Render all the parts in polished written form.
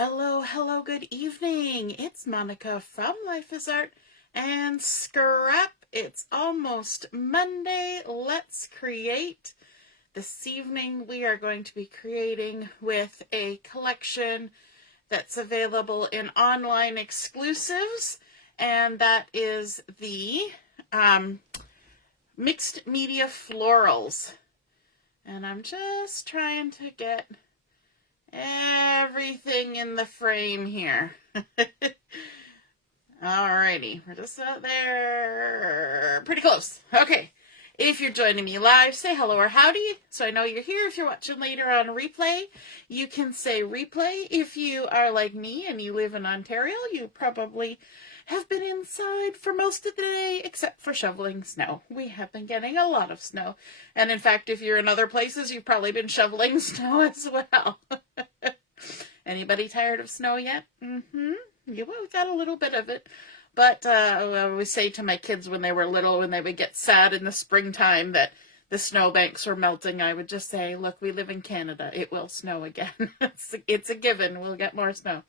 Hello, hello, good evening. It's Monica from Life is Art and Scrap. It's almost Monday. Let's create. This evening we are going to be creating with a collection that's available in online exclusives, and that is the mixed media florals. And I'm just trying to get everything in the frame here. Alrighty, we're just out there. Pretty close. Okay. If you're joining me live, say hello or howdy so I know you're here. If you're watching later on replay, you can say replay. If you are like me and you live in Ontario, you probably have been inside for most of the day, except for shoveling snow. We have been getting a lot of snow. And in fact, if you're in other places, you've probably been shoveling snow as well. Anybody tired of snow yet? We've got a little bit of it. But I always say to my kids when they were little, when they would get sad in the springtime that the snowbanks were melting, I would just say, look, we live in Canada. It will snow again. It's a given. We'll get more snow.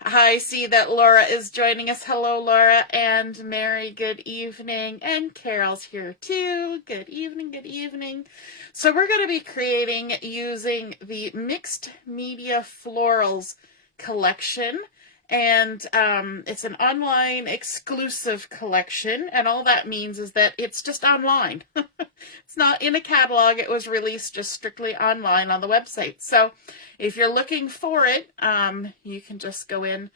I see that Laura is joining us. Hello, Laura and Mary. Good evening. And Carol's here too. Good evening. Good evening. So we're going to be creating using the Mixed Media Florals collection. And it's an online exclusive collection, and all that means is that it's just online. It's not in a catalog. It was released just strictly online on the website. So if you're looking for it, you can just go in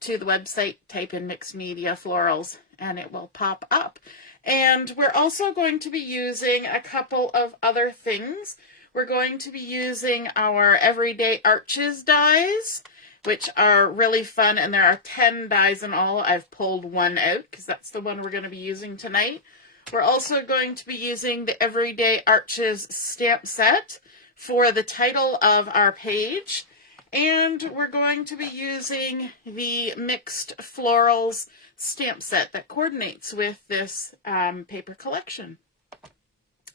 to the website, type in Mixed Media Florals, and it will pop up. And we're also going to be using a couple of other things. We're going to be using our Everyday Arches dies, which are really fun, and there are 10 dies in all. I've pulled one out because that's the one we're going to be using tonight. We're also going to be using the Everyday Arches stamp set for the title of our page, and we're going to be using the Mixed Florals stamp set that coordinates with this paper collection.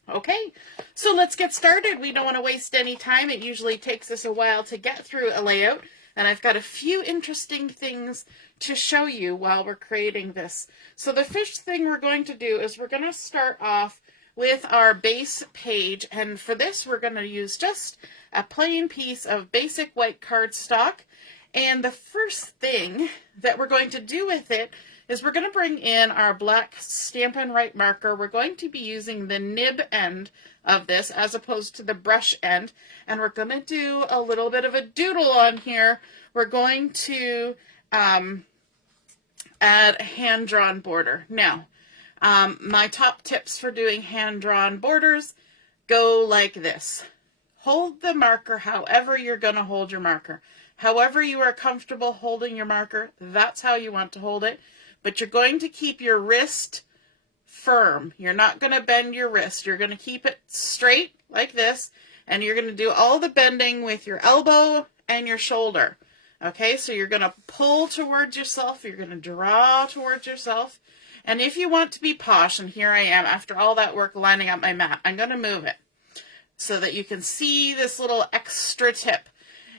Okay, so let's get started. We don't want to waste any time. It usually takes us a while to get through a layout. And I've got a few interesting things to show you while we're creating this. So the first thing we're going to do is we're going to start off with our base page. And for this, we're going to use just a plain piece of basic white cardstock. And the first thing that we're going to do with it is we're going to bring in our black Stampin' Right marker. We're going to be using the nib end of this as opposed to the brush end, and we're going to do a little bit of a doodle on here. We're going to add a hand-drawn border. Now, my top tips for doing hand-drawn borders go like this. Hold the marker however you're going to hold your marker. However you are comfortable holding your marker, that's how you want to hold it. But you're going to keep your wrist firm. You're not going to bend your wrist. You're going to keep it straight like this, and you're going to do all the bending with your elbow and your shoulder. Okay, so you're going to pull towards yourself. You're going to draw towards yourself. And if you want to be posh, and here I am after all that work lining up my mat, I'm going to move it so that you can see this little extra tip.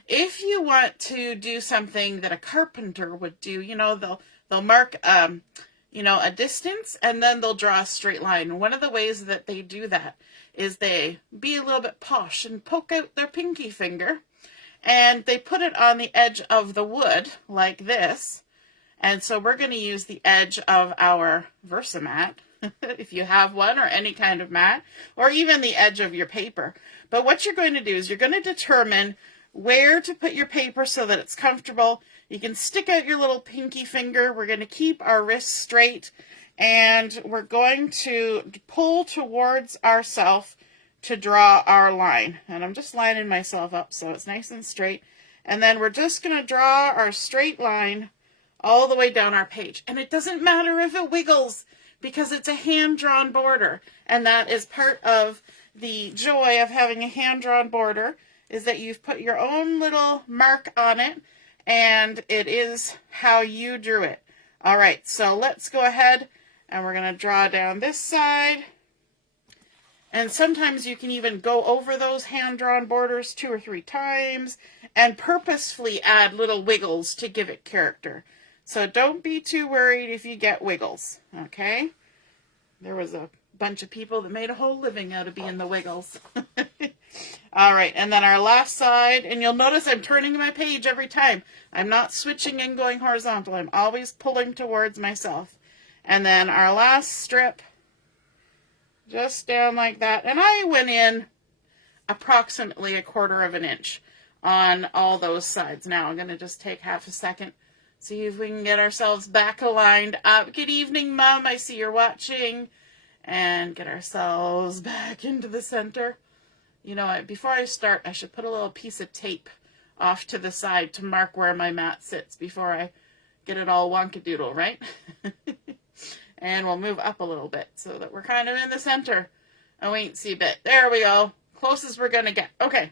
If you want to do something that a carpenter would do, you know, they'll mark, a distance, and then they'll draw a straight line. One of the ways that they do that is they be a little bit posh and poke out their pinky finger, and they put it on the edge of the wood like this. And so we're going to use the edge of our Versamat, if you have one, or any kind of mat, or even the edge of your paper. But what you're going to do is you're going to determine where to put your paper so that it's comfortable. You can stick out your little pinky finger. We're going to keep our wrists straight, and we're going to pull towards ourselves to draw our line. And I'm just lining myself up so it's nice and straight. And then we're just going to draw our straight line all the way down our page. And it doesn't matter if it wiggles because it's a hand-drawn border. And that is part of the joy of having a hand-drawn border, is that you've put your own little mark on it, and it is how you drew it. All right, so let's go ahead, and we're going to draw down this side. And sometimes you can even go over those hand-drawn borders 2 or 3 times and purposefully add little wiggles to give it character. So don't be too worried if you get wiggles, okay? There was a bunch of people that made a whole living out of being the wiggles. All right, and then our last side, and you'll notice I'm turning my page every time. I'm not switching and going horizontal. I'm always pulling towards myself. And then our last strip, just down like that. And I went in approximately 1/4 of an inch on all those sides. Now I'm going to just take half a second, see if we can get ourselves back aligned up. Good evening, Mom. I see you're watching. And get ourselves back into the center. You know what, before I start, I should put a little piece of tape off to the side to mark where my mat sits before I get it all wonkadoodle, right? And we'll move up a little bit so that we're kind of in the center. A wait-and-see bit. There we go. Closest we're going to get. Okay.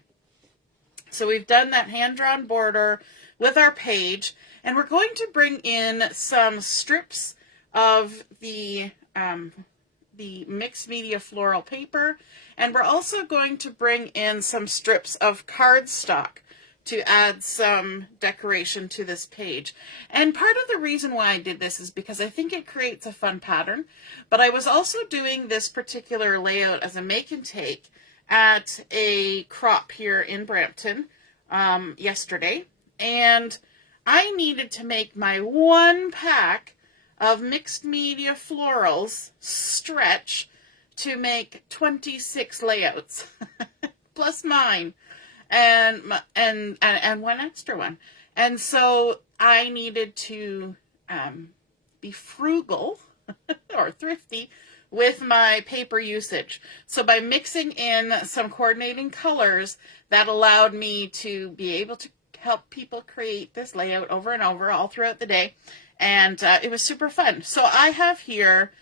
So we've done that hand-drawn border with our page, and we're going to bring in some strips of the mixed media floral paper, and we're also going to bring in some strips of cardstock to add some decoration to this page. And part of the reason why I did this is because I think it creates a fun pattern, but I was also doing this particular layout as a make and take at a crop here in Brampton yesterday, and I needed to make my 1 pack of mixed media florals stretch to make 26 layouts plus mine and 1 extra one. And so I needed to be frugal or thrifty with my paper usage. So by mixing in some coordinating colors, that allowed me to be able to help people create this layout over and over all throughout the day. And it was super fun. So I have here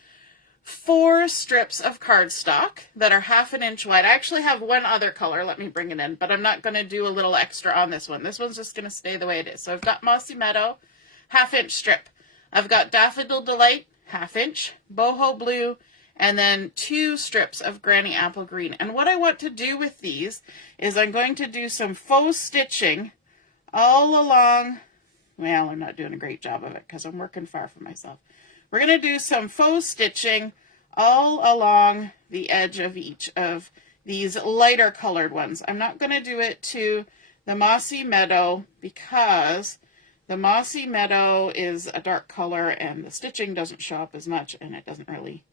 4 strips of cardstock that are 1/2 inch wide. I actually have 1 other color. Let me bring it in. But I'm not going to do a little extra on this one. This one's just going to stay the way it is. So I've got Mossy Meadow, 1/2 inch strip. I've got Daffodil Delight, 1/2 inch, Boho Blue, and then 2 strips of Granny Apple Green. And what I want to do with these is I'm going to do some faux stitching all along. Well, I'm not doing a great job of it because I'm working far from myself. We're going to do some faux stitching all along the edge of each of these lighter colored ones. I'm not going to do it to the Mossy Meadow because the Mossy Meadow is a dark color and the stitching doesn't show up as much, and it doesn't really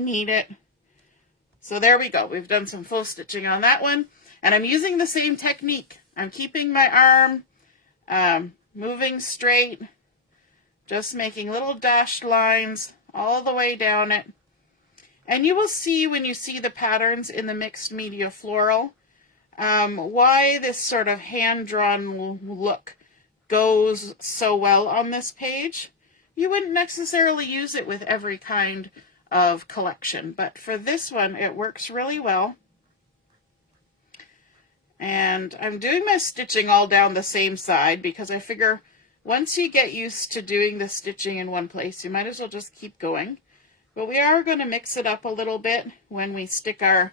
need it. So there we go. We've done some faux stitching on that one, and I'm using the same technique. I'm keeping my arm moving straight, just making little dashed lines all the way down it. And you will see when you see the patterns in the mixed media floral, why this sort of hand-drawn look goes so well on this page. You wouldn't necessarily use it with every kind of collection, but for this one, it works really well. And I'm doing my stitching all down the same side because I figure once you get used to doing the stitching in one place, you might as well just keep going. But we are going to mix it up a little bit when we stick our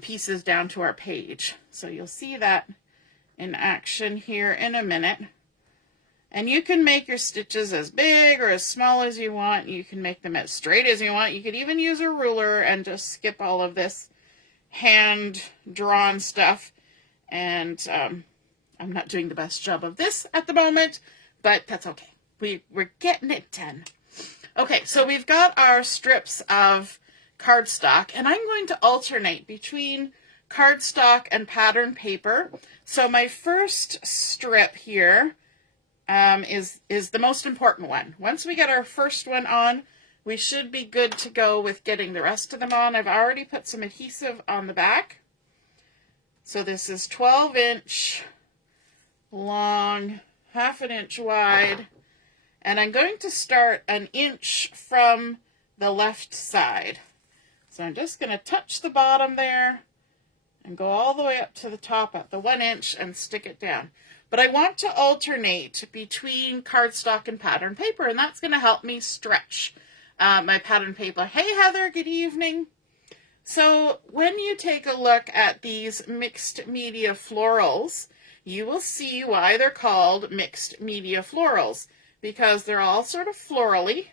pieces down to our page. So you'll see that in action here in a minute. And you can make your stitches as big or as small as you want. You can make them as straight as you want. You could even use a ruler and just skip all of this hand-drawn stuff. And I'm not doing the best job of this at the moment, but that's okay. We're getting it done. Okay, so we've got our strips of cardstock, and I'm going to alternate between cardstock and pattern paper. So my first strip here is the most important one. Once we get our first one on, we should be good to go with getting the rest of them on. I've already put some adhesive on the back. So this is 12-inch long, 1/2 inch wide, and I'm going to start 1 inch from the left side. So I'm just going to touch the bottom there and go all the way up to the top at the 1 inch and stick it down. But I want to alternate between cardstock and pattern paper, and that's going to help me stretch my pattern paper. Hey Heather, good evening. So when you take a look at these mixed media florals, you will see why they're called mixed media florals, because they're all sort of florally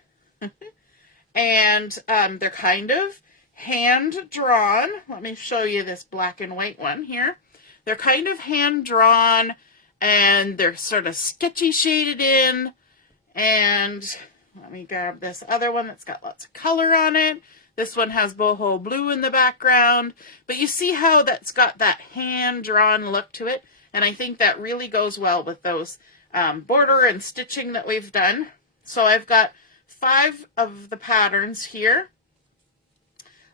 and they're kind of hand drawn. Let me show you this black and white one here. They're kind of hand drawn and they're sort of sketchy shaded in. And let me grab this other one that's got lots of color on it. This one has boho blue in the background, but you see how that's got that hand-drawn look to it, and I think that really goes well with those border and stitching that we've done. So I've got 5 of the patterns here.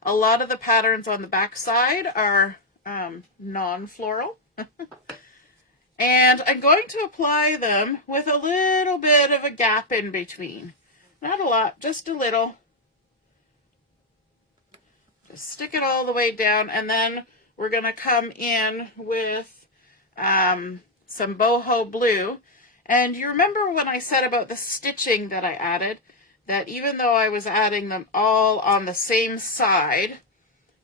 A lot of the patterns on the back side are non-floral. And I'm going to apply them with a little bit of a gap in between. Not a lot, just a little. Just stick it all the way down, and then we're going to come in with some boho blue. And you remember when I said about the stitching that I added, that even though I was adding them all on the same side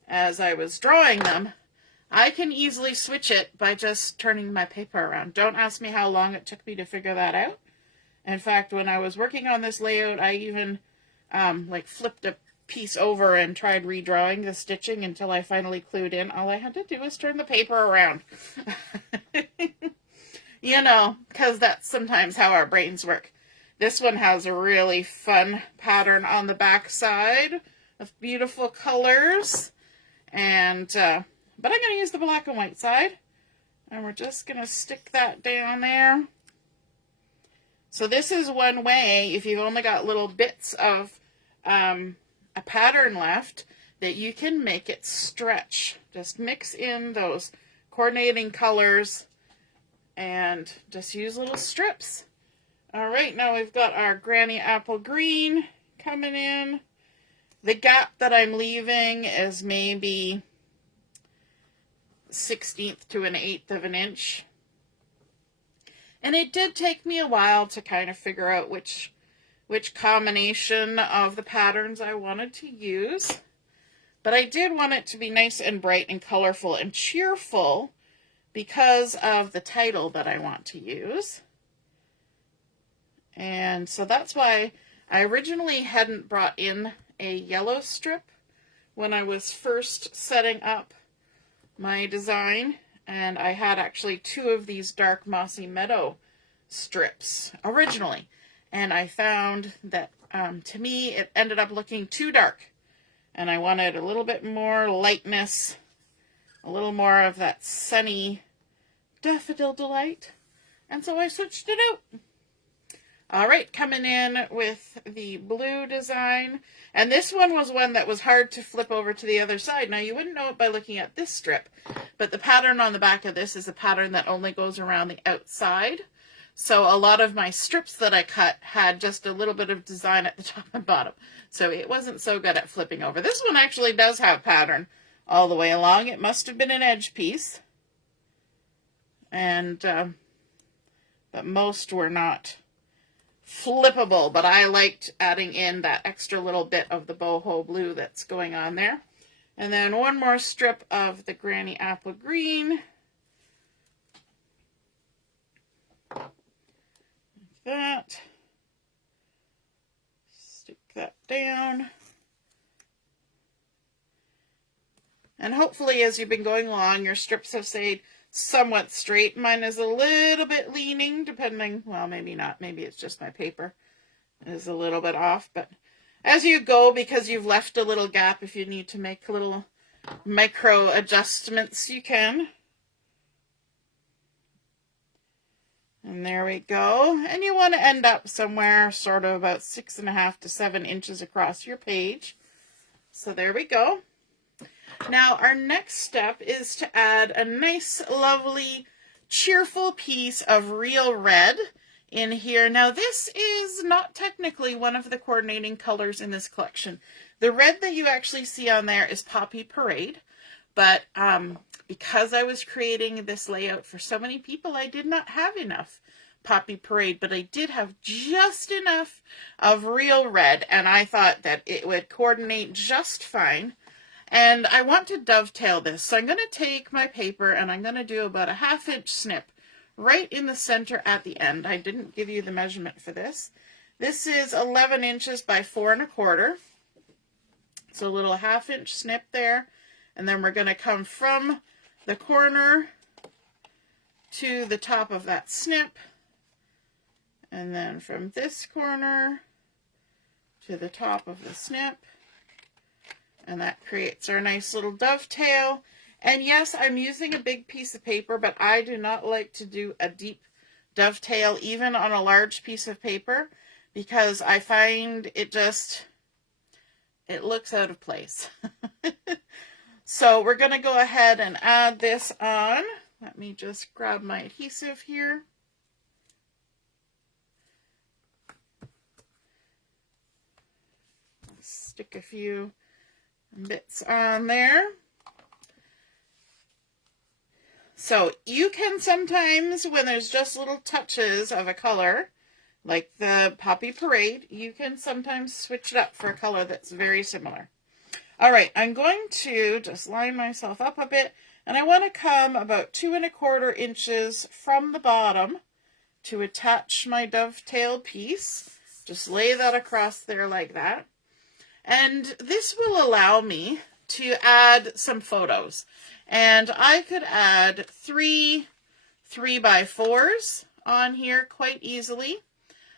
as I was drawing them, I can easily switch it by just turning my paper around. Don't ask me how long it took me to figure that out. In fact, when I was working on this layout, I even like flipped a piece over and tried redrawing the stitching until I finally clued in. All I had to do was turn the paper around. You know, because that's sometimes how our brains work. This one has a really fun pattern on the back side with beautiful colors. And, but I'm going to use the black and white side. And we're just going to stick that down there. So this is one way, if you've only got little bits of a pattern left, that you can make it stretch. Just mix in those coordinating colors and just use little strips. All right, now we've got our Granny Apple Green coming in. The gap that I'm leaving is maybe 1/16 to 1/8 of an inch. And it did take me a while to kind of figure out which combination of the patterns I wanted to use. But I did want it to be nice and bright and colorful and cheerful because of the title that I want to use. And so that's why I originally hadn't brought in a yellow strip when I was first setting up my design. And I had actually 2 of these dark mossy meadow strips originally. And I found that to me it ended up looking too dark. And I wanted a little bit more lightness, a little more of that sunny daffodil delight. And so I switched it out. All right, coming in with the blue design. And this one was one that was hard to flip over to the other side. Now, you wouldn't know it by looking at this strip, but the pattern on the back of this is a pattern that only goes around the outside. So a lot of my strips that I cut had just a little bit of design at the top and bottom. So it wasn't so good at flipping over. This one actually does have pattern all the way along. It must have been an edge piece. And, but most were not flippable, but I liked adding in that extra little bit of the boho blue that's going on there. And then one more strip of the Granny Apple Green. Like that. Stick that down. And hopefully as you've been going along, your strips have stayed somewhat straight. Mine is a little bit leaning, depending, well, maybe not. Maybe it's just my paper is a little bit off. But as you go, because you've left a little gap, if you need to make little micro adjustments, you can. And there we go. And you want to end up somewhere sort of about 6.5 to 7 inches across your page. So there we go. Now, our next step is to add a nice, lovely, cheerful piece of real red in here. Now, this is not technically one of the coordinating colors in this collection. The red that you actually see on there is Poppy Parade, but because I was creating this layout for so many people, I did not have enough Poppy Parade, but I did have just enough of real red, and I thought that it would coordinate just fine. And I want to dovetail this. So I'm going to take my paper and I'm going to do about a 1/2 inch snip right in the center at the end. I didn't give you the measurement for this. This is 11 inches by 4 1/4. So a little 1/2 inch snip there. And then we're going to come from the corner to the top of that snip. And then from this corner to the top of the snip. And that creates our nice little dovetail. And yes, I'm using a big piece of paper, but I do not like to do a deep dovetail even on a large piece of paper because I find it looks out of place. So we're going to go ahead and add this on. Let me just grab my adhesive here. Stick a few bits on there. So you can sometimes, when there's just little touches of a color, like the Poppy Parade, you can sometimes switch it up for a color that's very similar. All right, I'm going to just line myself up a bit, and I want to come about 2 1/4 inches from the bottom to attach my dovetail piece. Just lay that across there like that. And this will allow me to add some photos. And I could add 3 3x4s on here quite easily.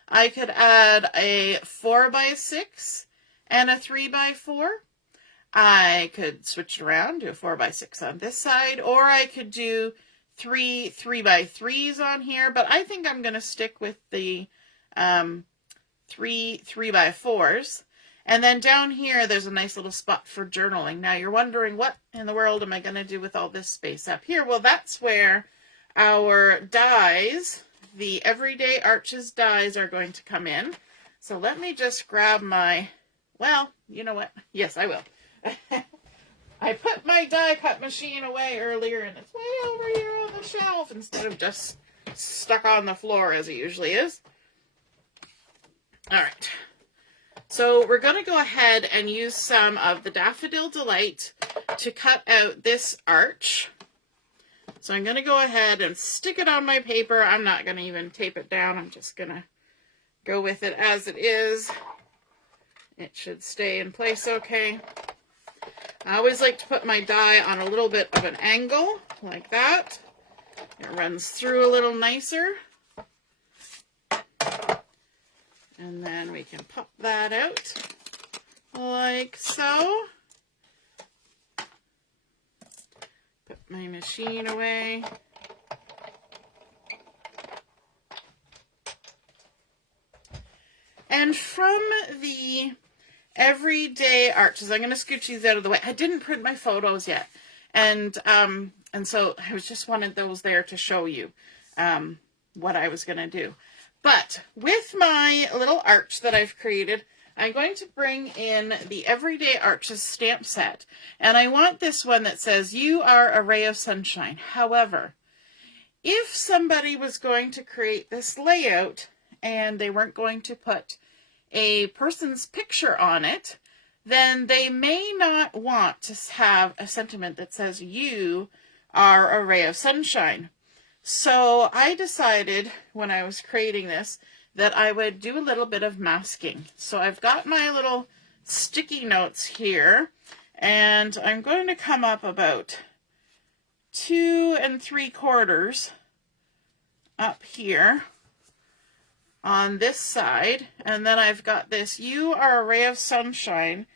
I could add a 4x6 and a 3x4. I could switch it around, do a 4x6 on this side, or I could do 3 3x3s on here, but I think I'm going to stick with the 3 3x4s. And then down here, there's a nice little spot for journaling. Now you're wondering, what in the world am I going to do with all this space up here? Well, that's where our dies, the Everyday Arches dies, are going to come in. So let me just grab my, well, you know what? Yes, I will. I put my die cut machine away earlier, and it's way over here on the shelf instead of just stuck on the floor as it usually is. All right. So we're going to go ahead and use some of the Daffodil Delight to cut out this arch. So I'm going to go ahead and stick it on my paper. I'm not going to even tape it down. I'm just going to go with it as it is. It should stay in place okay. I always like to put my die on a little bit of an angle, like that. It runs through a little nicer. And then we can pop that out like so. Put my machine away. And from the Everyday Arches, I'm going to scooch these out of the way. I didn't print my photos yet. And so I just wanted those there to show you what I was going to do. But with my little arch that I've created, I'm going to bring in the Everyday Arches stamp set. And I want this one that says, "You are a ray of sunshine." However, if somebody was going to create this layout and they weren't going to put a person's picture on it, then they may not want to have a sentiment that says, "You are a ray of sunshine." So I decided when I was creating this that I would do a little bit of masking. So I've got my little sticky notes here, and I'm going to come up about 2 3/4 up here on this side, and then I've got this "You are a ray of sunshine"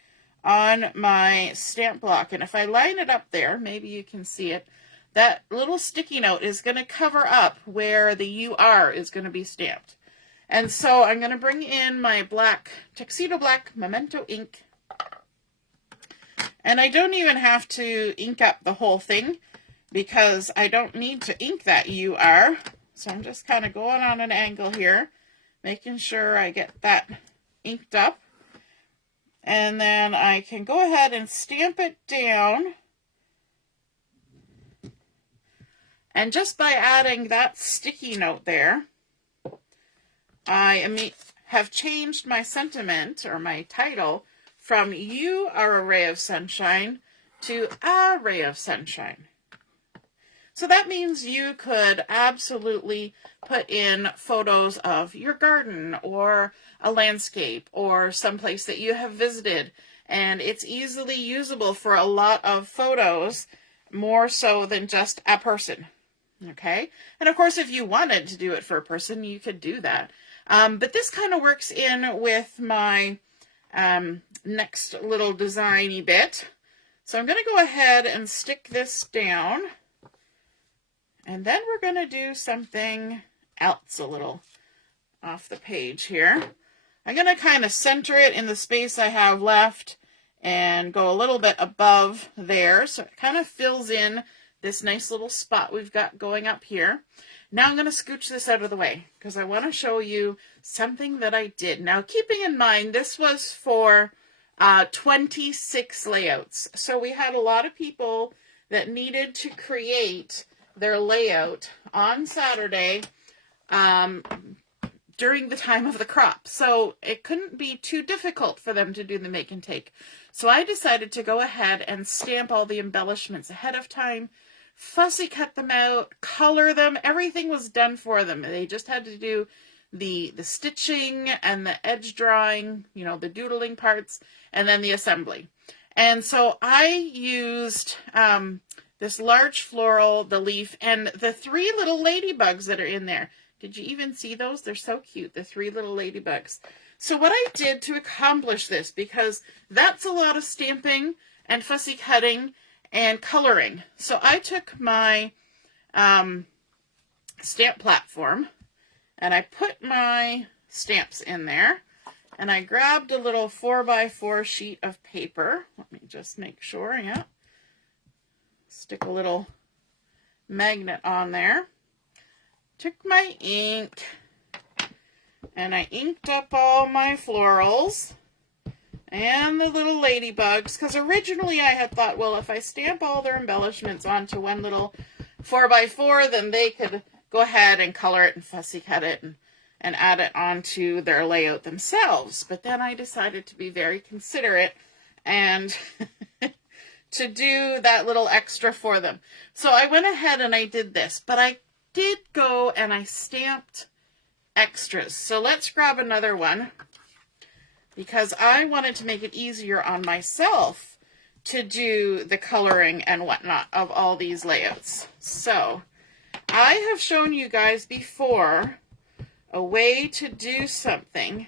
on my stamp block. And if I line it up there, maybe you can see it, that little sticky note is going to cover up where the "You are" is going to be stamped. And so I'm going to bring in my black, Tuxedo black Memento ink. And I don't even have to ink up the whole thing because I don't need to ink that "You are." So I'm just kind of going on an angle here, making sure I get that inked up. And then I can go ahead and stamp it down. And just by adding that sticky note there, I have changed my sentiment or my title from "You are a ray of sunshine" to a ray of sunshine. So that means you could absolutely put in photos of your garden or a landscape or someplace that you have visited, and it's easily usable for a lot of photos, more so than just a person. Okay? And of course, if you wanted to do it for a person, you could do that. But this kind of works in with my next little designy bit. So I'm going to go ahead and stick this down. And then we're going to do something else a little off the page here. I'm going to kind of center it in the space I have left and go a little bit above there. So it kind of fills in this nice little spot we've got going up here. Now I'm going to scooch this out of the way because I want to show you something that I did. Now, keeping in mind, this was for 26 layouts. So we had a lot of people that needed to create their layout on Saturday during the time of the crop. So it couldn't be too difficult for them to do the make and take. So I decided to go ahead and stamp all the embellishments ahead of time, fussy cut them out, color them. Everything was done for them. They just had to do the stitching and the edge drawing, you know, the doodling parts, and then the assembly. And so I used this large floral, the leaf, and the 3 little ladybugs that are in there. Did you even see those? They're so cute, the 3 little ladybugs. So what I did to accomplish this, because that's a lot of stamping and fussy cutting and coloring. So I took my stamp platform and I put my stamps in there, and I grabbed a little 4x4 sheet of paper. Let me just make sure, yeah. Stick a little magnet on there. Took my ink and I inked up all my florals and the little ladybugs, because originally I had thought, well, if I stamp all their embellishments onto one little 4x4, then they could go ahead and color it and fussy cut it and add it onto their layout themselves. But then I decided to be very considerate and to do that little extra for them. So I went ahead and I did this, but I did go and I stamped extras. So let's grab another one because I wanted to make it easier on myself to do the coloring and whatnot of all these layouts. So I have shown you guys before a way to do something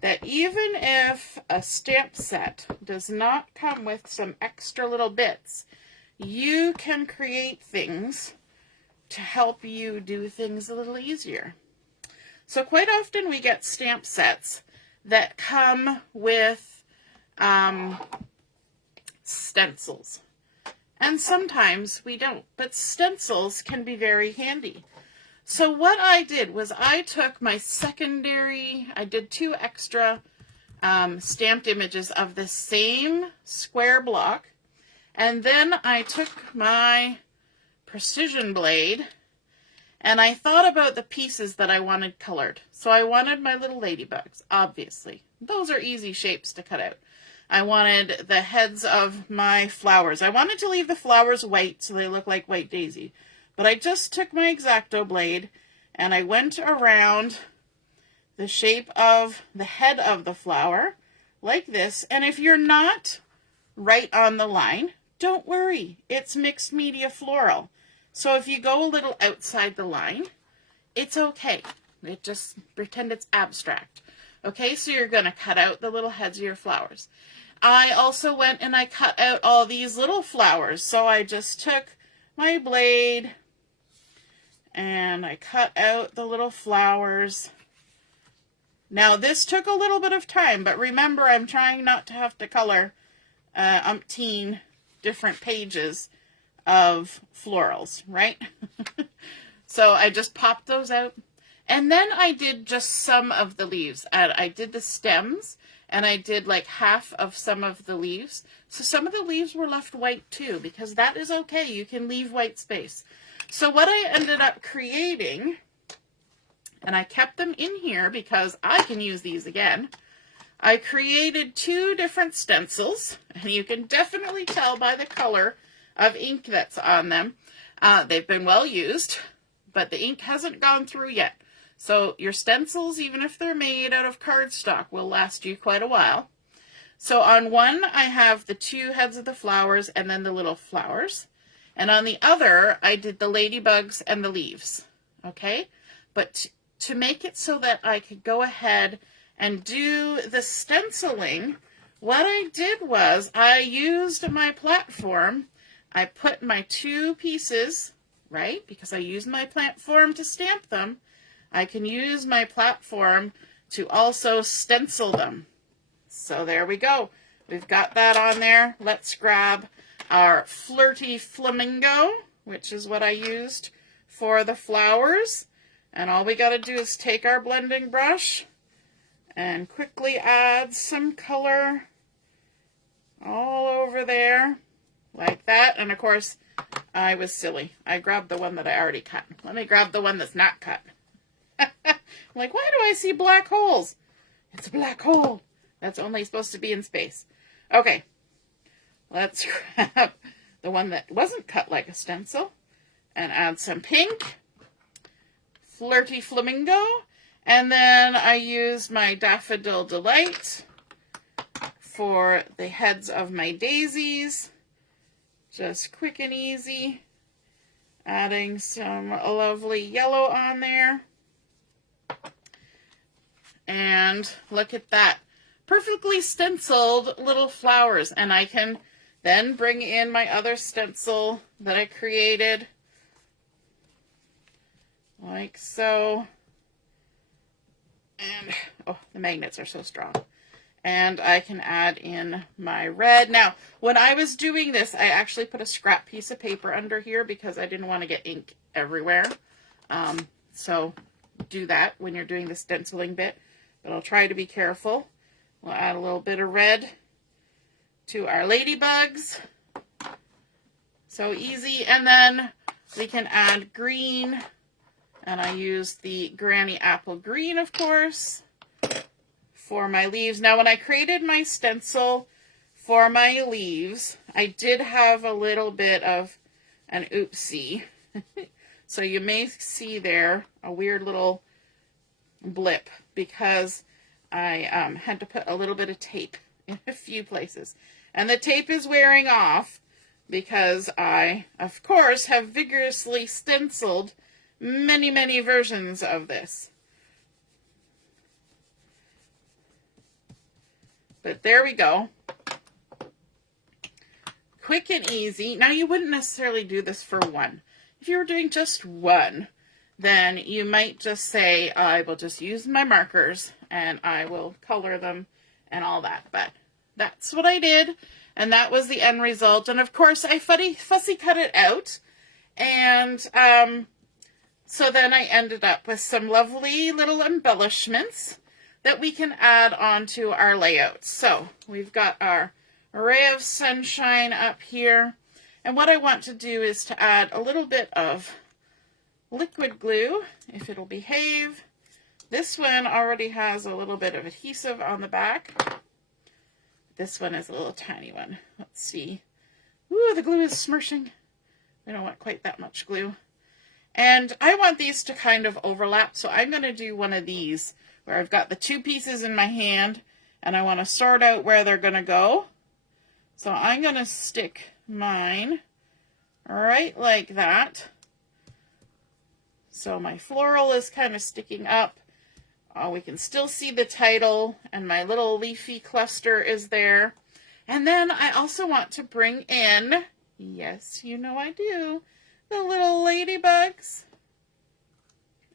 that even if a stamp set does not come with some extra little bits, you can create things to help you do things a little easier. So quite often we get stamp sets that come with stencils. And sometimes we don't, but stencils can be very handy. So what I did was I took my secondary, I did 2 extra stamped images of the same square block, and then I took my precision blade and I thought about the pieces that I wanted colored. So I wanted my little ladybugs, obviously. Those are easy shapes to cut out. I wanted the heads of my flowers. I wanted to leave the flowers white so they look like white daisy. But I just took my X-Acto blade and I went around the shape of the head of the flower like this. And if you're not right on the line, don't worry. It's mixed media floral. So if you go a little outside the line, it's okay. It just pretend it's abstract. Okay, so you're going to cut out the little heads of your flowers. I also went and I cut out all these little flowers. So I just took my blade and I cut out the little flowers. Now this took a little bit of time, but remember I'm trying not to have to color umpteen different pages of florals, right? So I just popped those out. And then I did just some of the leaves. And I did the stems, and I did like half of some of the leaves. So some of the leaves were left white too, because that is okay. You can leave white space. So what I ended up creating, and I kept them in here because I can use these again, I created 2 different stencils, and you can definitely tell by the color of ink that's on them. They've been well used, but the ink hasn't gone through yet. So your stencils, even if they're made out of cardstock, will last you quite a while. So on one, I have the 2 heads of the flowers and then the little flowers. And on the other, I did the ladybugs and the leaves. Okay? But to make it so that I could go ahead and do the stenciling, what I did was I used my platform. I put my 2 pieces, right? Because I used my platform to stamp them. I can use my platform to also stencil them. So there we go. We've got that on there. Let's grab our Flirty Flamingo, which is what I used for the flowers. And all we got to do is take our blending brush and quickly add some color all over there like that. And of course, I was silly. I grabbed the one that I already cut. Let me grab the one that's not cut. Like, why do I see black holes? It's a black hole. That's only supposed to be in space. Okay, let's grab the one that wasn't cut like a stencil and add some pink. Flirty Flamingo. And then I used my Daffodil Delight for the heads of my daisies. Just quick and easy. Adding some lovely yellow on there. And look at that. Perfectly stenciled little flowers. And I can then bring in my other stencil that I created. Like so. And, oh, the magnets are so strong. And I can add in my red. Now, when I was doing this, I actually put a scrap piece of paper under here because I didn't want to get ink everywhere. So do that when you're doing the stenciling bit. But I'll try to be careful. We'll add a little bit of red to our ladybugs. So easy. And then we can add green. And I use the Granny Apple Green, of course, for my leaves. Now, when I created my stencil for my leaves, I did have a little bit of an oopsie. So you may see there a weird little blip because I had to put a little bit of tape in a few places. And the tape is wearing off because I, of course, have vigorously stenciled many, many versions of this. But there we go. Quick and easy. Now, you wouldn't necessarily do this for one. If you were doing just one, then you might just say, I will just use my markers and I will color them and all that. But that's what I did, and that was the end result. And of course, I fussy cut it out. And so then I ended up with some lovely little embellishments that we can add onto our layout. So we've got our ray of sunshine up here. And what I want to do is to add a little bit of liquid glue, if it'll behave. This one already has a little bit of adhesive on the back. This one is a little tiny one. Let's see. Ooh, the glue is smurshing. We don't want quite that much glue. And I want these to kind of overlap, so I'm going to do one of these where I've got the 2 pieces in my hand and I want to sort out where they're going to go. So I'm going to stick mine right like that. So my floral is kind of sticking up. We can still see the title, and my little leafy cluster is there. And then I also want to bring in, yes, you know I do, the little ladybugs.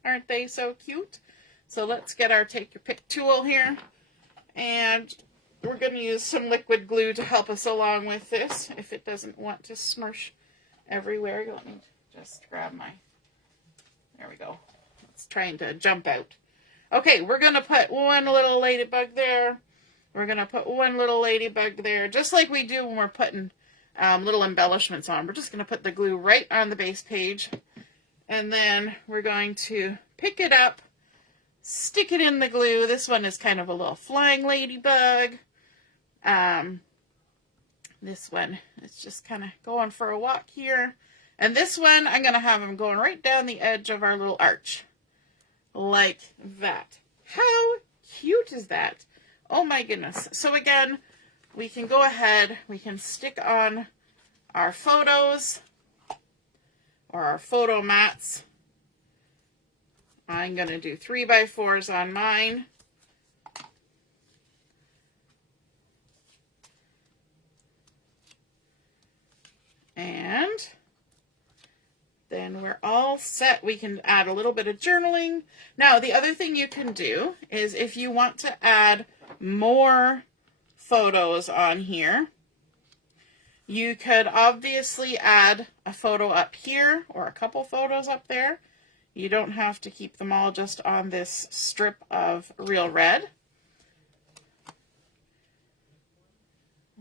Aren't they so cute? So let's get our take your pick tool here. And we're going to use some liquid glue to help us along with this if it doesn't want to smush everywhere. Let me just grab my, there we go. It's trying to jump out. Okay, we're going to put one little ladybug there. We're going to put one little ladybug there, just like we do when we're putting little embellishments on. We're just going to put the glue right on the base page. And then we're going to pick it up stick it in the glue. This one is kind of a little flying ladybug. This one is just kind of going for a walk here. And this one, I'm going to have him going right down the edge of our little arch. Like that. How cute is that? Oh my goodness. So again, we can go ahead, we can stick on our photos or our photo mats. I'm going to do 3x4s on mine. And then we're all set. We can add a little bit of journaling. Now, the other thing you can do is if you want to add more photos on here, you could obviously add a photo up here or a couple photos up there. You don't have to keep them all just on this strip of real red.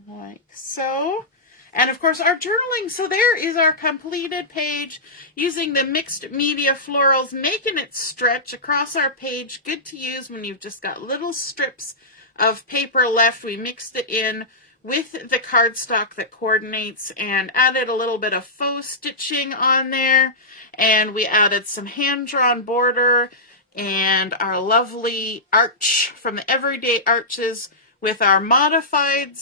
Like so. And of course our journaling, so there is our completed page using the mixed media florals, making it stretch across our page. Good to use when you've just got little strips of paper left. We mixed it in with the cardstock that coordinates and added a little bit of faux stitching on there. And we added some hand-drawn border and our lovely arch from the Everyday Arches with our modified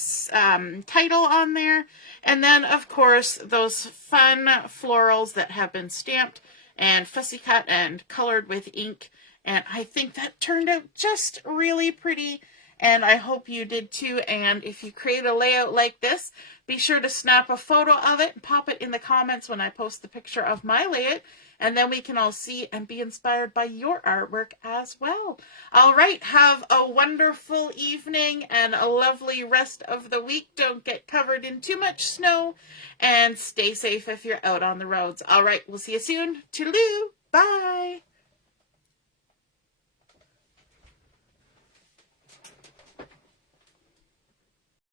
title on there. And then, of course, those fun florals that have been stamped and fussy cut and colored with ink. And I think that turned out just really pretty. And I hope you did too. And if you create a layout like this, be sure to snap a photo of it and pop it in the comments when I post the picture of my layout. And then we can all see and be inspired by your artwork as well. All right, have a wonderful evening and a lovely rest of the week. Don't get covered in too much snow and stay safe if you're out on the roads. All right, we'll see you soon. Toodaloo. Bye.